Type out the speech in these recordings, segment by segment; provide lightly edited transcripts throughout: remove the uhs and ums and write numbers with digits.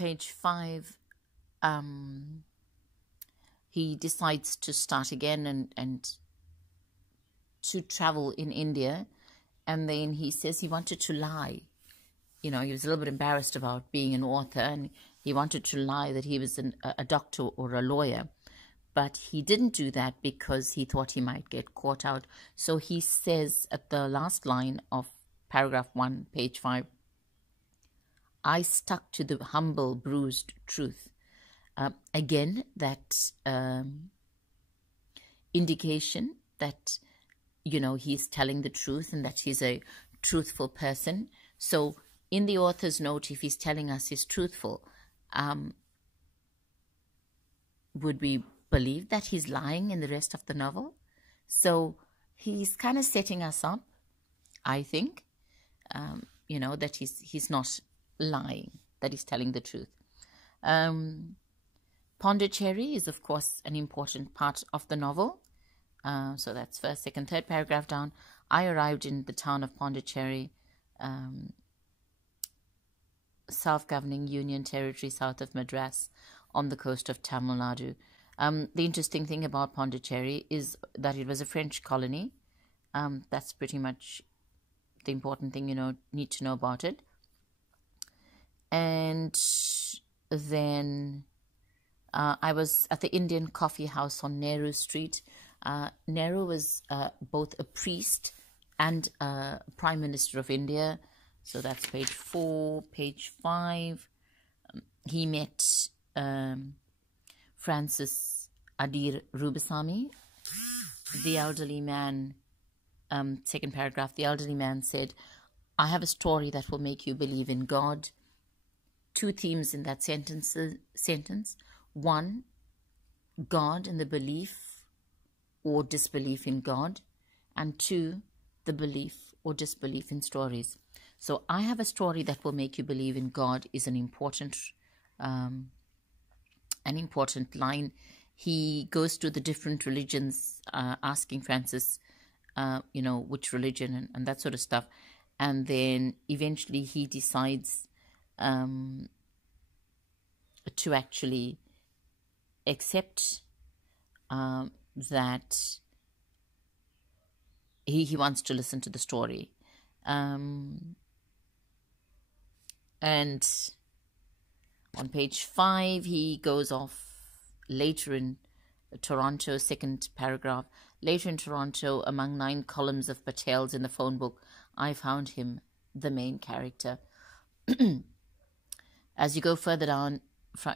page 5, he decides to start again and to travel in India. And then he says he wanted to lie. You know, he was a little bit embarrassed about being an author, and he wanted to lie that he was a doctor or a lawyer. But he didn't do that because he thought he might get caught out. So he says at the last line of paragraph 1, page 5, I stuck to the humble, bruised truth. Again, that indication that, you know, he's telling the truth and that he's a truthful person. So in the author's note, if he's telling us he's truthful, would we believe that he's lying in the rest of the novel? So he's kind of setting us up, I think, you know, that he's not lying, that he's telling the truth. Pondicherry is, of course, an important part of the novel. So that's first, second, third paragraph down. I arrived in the town of Pondicherry, self-governing union territory south of Madras on the coast of Tamil Nadu. The interesting thing about Pondicherry is that it was a French colony. That's pretty much the important thing, you know, need to know about it. And then I was at the Indian Coffee House on Nehru Street. Nehru was both a priest and Prime Minister of India. So that's page 4. Page 5, he met Francis Adir Rubasamy, the elderly man. Second paragraph, the elderly man said, I have a story that will make you believe in God. 2 themes in that sentence. 1, God and the belief or disbelief in God. And 2, the belief or disbelief in stories. So I have a story that will make you believe in God is an important line. He goes to the different religions, asking Francis, you know, which religion and that sort of stuff. And then eventually he decides to actually accept that he wants to listen to the story. And on page 5, he goes off later in Toronto, second paragraph. Later in Toronto, among 9 columns of Patel's in the phone book, I found him, the main character. As you go further down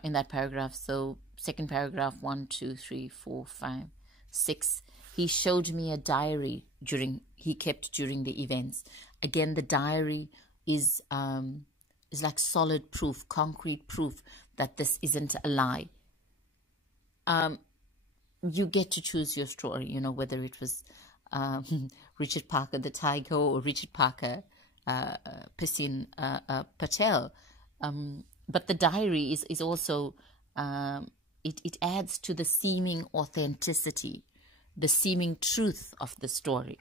in that paragraph, so second paragraph, 1, 2, 3, 4, 5, 6, he showed me a diary he kept during the events. Again, the diary is like solid proof, concrete proof that this isn't a lie. You get to choose your story, you know, whether it was Richard Parker the Tiger or Richard Parker Pisin Patel. But the diary is also, it adds to the seeming authenticity, the seeming truth of the story.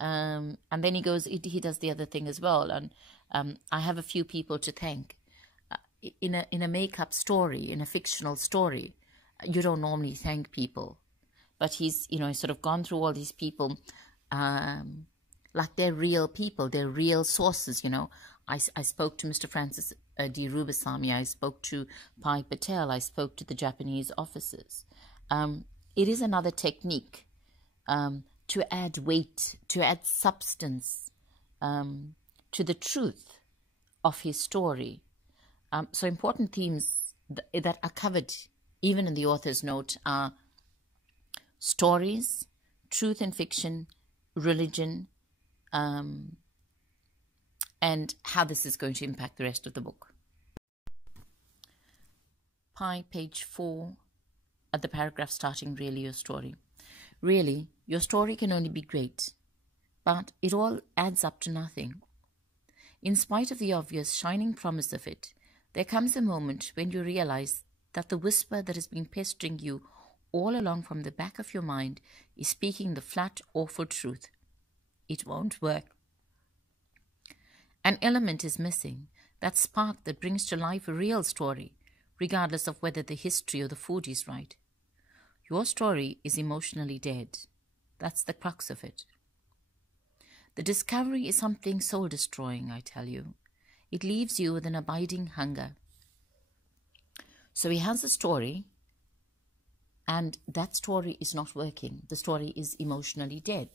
And then he does the other thing as well. And I have a few people to thank. In a make-up story, in a fictional story, you don't normally thank people. But he's, you know, he's sort of gone through all these people like they're real people, they're real sources, you know. I spoke to Mr. Francis D. Rubasamy, I spoke to Pai Patel, I spoke to the Japanese officers. It is another technique to add weight, to add substance to the truth of his story. So important themes that are covered even in the author's note are stories, truth and fiction, religion, and how this is going to impact the rest of the book. Page 4, at the paragraph starting, really your story. Really, your story can only be great, but it all adds up to nothing. In spite of the obvious shining promise of it, there comes a moment when you realize that the whisper that has been pestering you all along from the back of your mind is speaking the flat, awful truth. It won't work. An element is missing that spark that brings to life a real story, regardless of whether the history or the food is right. Your story is emotionally dead. That's the crux of it. The discovery is something soul-destroying, I tell you. It leaves you with an abiding hunger. So he has a story, and that story is not working. The story is emotionally dead.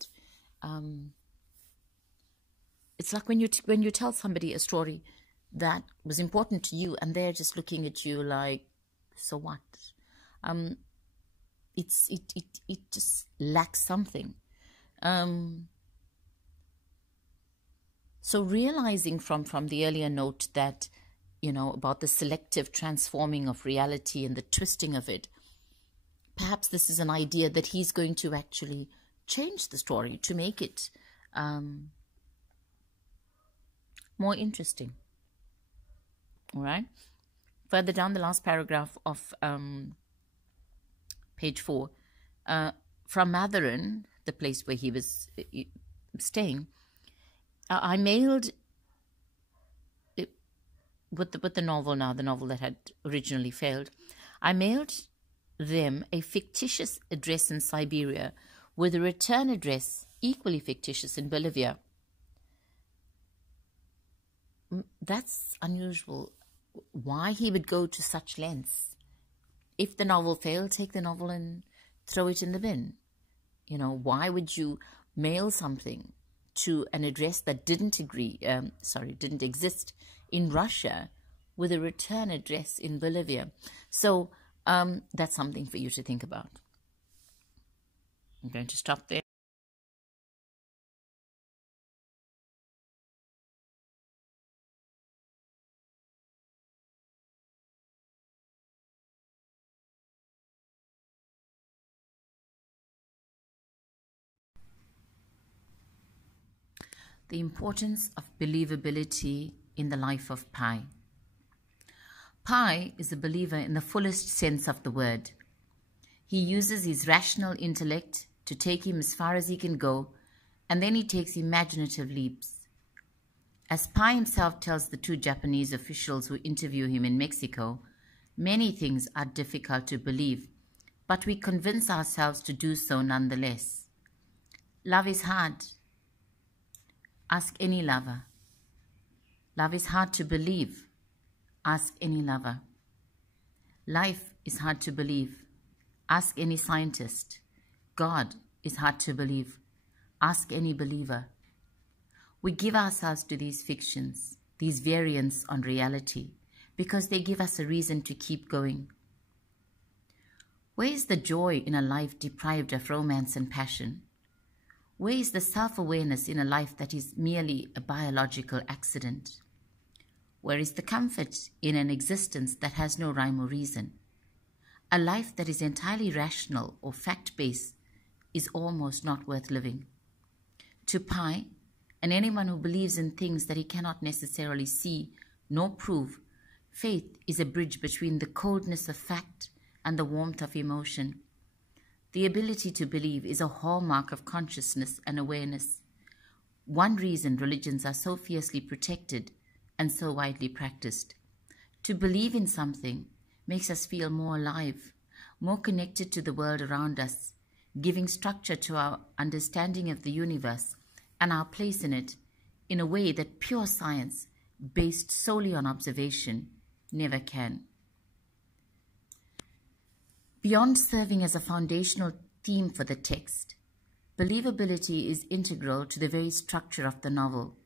It's like when you tell somebody a story that was important to you, and they're just looking at you like, so what? It just lacks something. So realizing from the earlier note that, about the selective transforming of reality and the twisting of it, perhaps this is an idea that he's going to actually change the story to make it more interesting. All right. Further down the last paragraph of page 4, from Mathurin, the place where he was staying, I mailed with the novel now, the novel that had originally failed. I mailed them a fictitious address in Siberia with a return address equally fictitious in Bolivia. That's unusual. Why he would go to such lengths? If the novel failed, take the novel and throw it in the bin. Why would you mail something to an address that didn't exist in Russia with a return address in Bolivia? So that's something for you to think about. I'm going to stop there. The importance of believability in the life of Pi. Pi is a believer in the fullest sense of the word. He uses his rational intellect to take him as far as he can go, and then he takes imaginative leaps. As Pi himself tells the 2 Japanese officials who interview him in Mexico, many things are difficult to believe, but we convince ourselves to do so nonetheless. Love is hard. Ask any lover. Love is hard to believe. Ask any lover. Life is hard to believe. Ask any scientist. God is hard to believe. Ask any believer. We give ourselves to these fictions, these variants on reality, because they give us a reason to keep going. Where is the joy in a life deprived of romance and passion? Where is the self-awareness in a life that is merely a biological accident? Where is the comfort in an existence that has no rhyme or reason? A life that is entirely rational or fact-based is almost not worth living. To Pi, and anyone who believes in things that he cannot necessarily see nor prove, faith is a bridge between the coldness of fact and the warmth of emotion. The ability to believe is a hallmark of consciousness and awareness. One reason religions are so fiercely protected and so widely practiced. To believe in something makes us feel more alive, more connected to the world around us, giving structure to our understanding of the universe and our place in it in a way that pure science, based solely on observation, never can. Beyond serving as a foundational theme for the text, believability is integral to the very structure of the novel.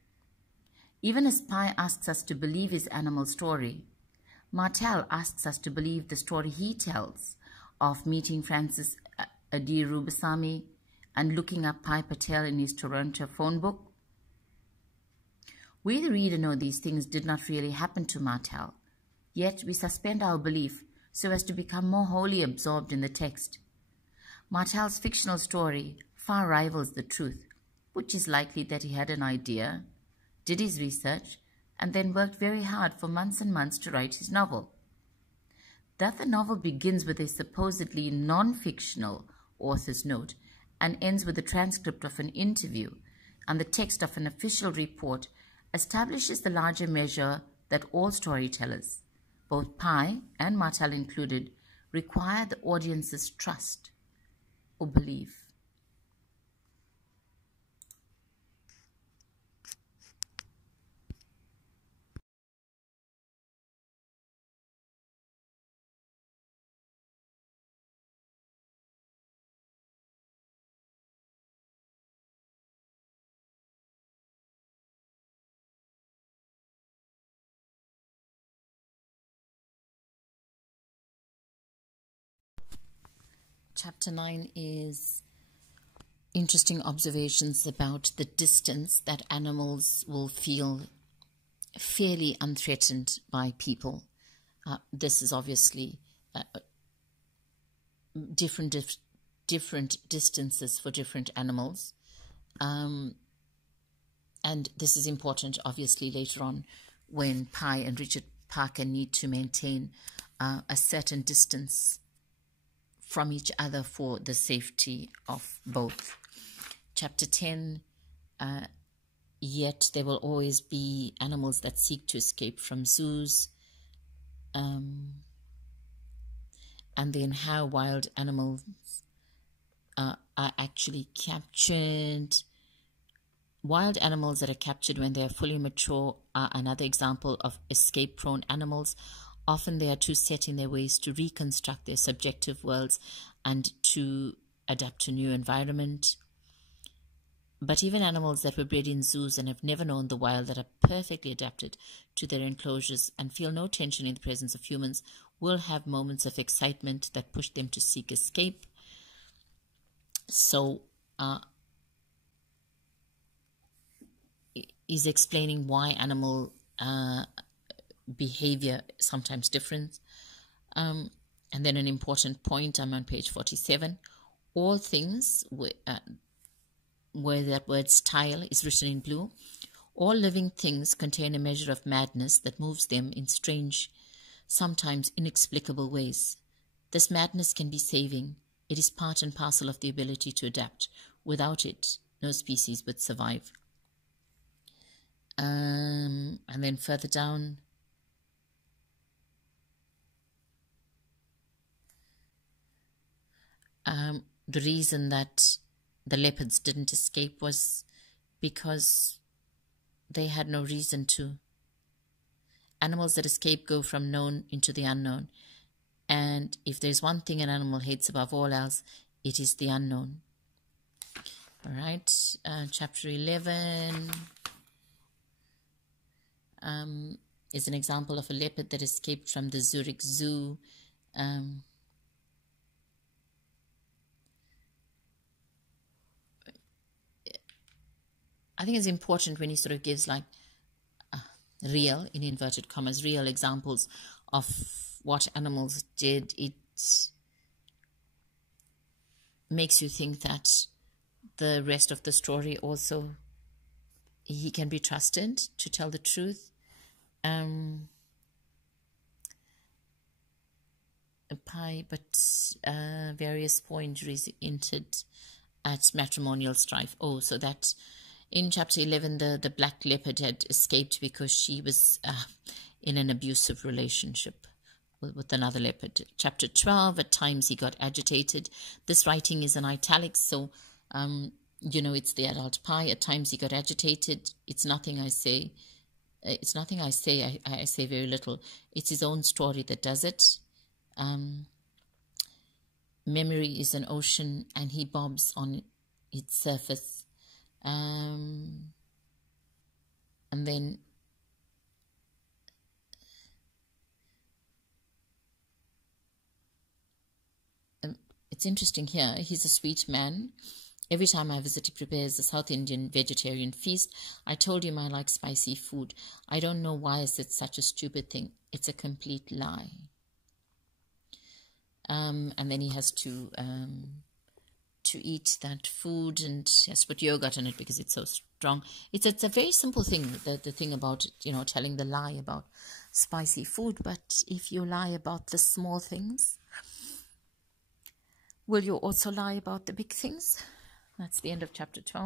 Even as Pi asks us to believe his animal story, Martel asks us to believe the story he tells of meeting Francis Adi Rubasamy and looking up Pi Patel in his Toronto phone book. We, the reader, know these things did not really happen to Martel, yet we suspend our belief so as to become more wholly absorbed in the text. Martel's fictional story far rivals the truth, which is likely that he had an idea, did his research, and then worked very hard for months and months to write his novel. That the novel begins with a supposedly non-fictional author's note and ends with a transcript of an interview and the text of an official report establishes the larger measure that all storytellers, both Pai and Martel included, require the audience's trust or belief. Chapter 9 is interesting observations about the distance that animals will feel fairly unthreatened by people. This is obviously different distances for different animals. And this is important, obviously, later on when Pai and Richard Parker need to maintain a certain distance from each other for the safety of both. Chapter 10, yet there will always be animals that seek to escape from zoos, and then how wild animals are actually captured. Wild animals that are captured when they are fully mature are another example of escape-prone animals. Often they are too set in their ways to reconstruct their subjective worlds and to adapt to new environment. But even animals that were bred in zoos and have never known the wild, that are perfectly adapted to their enclosures and feel no tension in the presence of humans, will have moments of excitement that push them to seek escape. So, is explaining why animal behavior is sometimes different. And then an important point, I'm on page 47. All things, where that word style is written in blue, all living things contain a measure of madness that moves them in strange, sometimes inexplicable ways. This madness can be saving. It is part and parcel of the ability to adapt. Without it, no species would survive. And then further down, the reason that the leopards didn't escape was because they had no reason to. Animals that escape go from known into the unknown. And if there's one thing an animal hates above all else, it is the unknown. All right, chapter 11 is an example of a leopard that escaped from the Zurich Zoo. I think it's important when he sort of gives like real, in inverted commas, real examples of what animals did. It makes you think that the rest of the story also, he can be trusted to tell the truth. But various points hinted at matrimonial strife. Oh, so that in chapter 11, the black leopard had escaped because she was in an abusive relationship with another leopard. Chapter 12, at times he got agitated. This writing is in italics, so, it's the adult Pai. At times he got agitated. It's nothing I say. It's nothing I say. I say very little. It's his own story that does it. Memory is an ocean, and he bobs on its surface. And then it's interesting here. He's a sweet man. Every time I visit, he prepares a South Indian vegetarian feast. I told him I like spicy food. I don't know why is it such a stupid thing. It's a complete lie. And then he has to eat that food, and he has to put yogurt in it because it's so strong. It's a very simple thing, the thing about, telling the lie about spicy food. But if you lie about the small things, will you also lie about the big things? That's the end of chapter 12.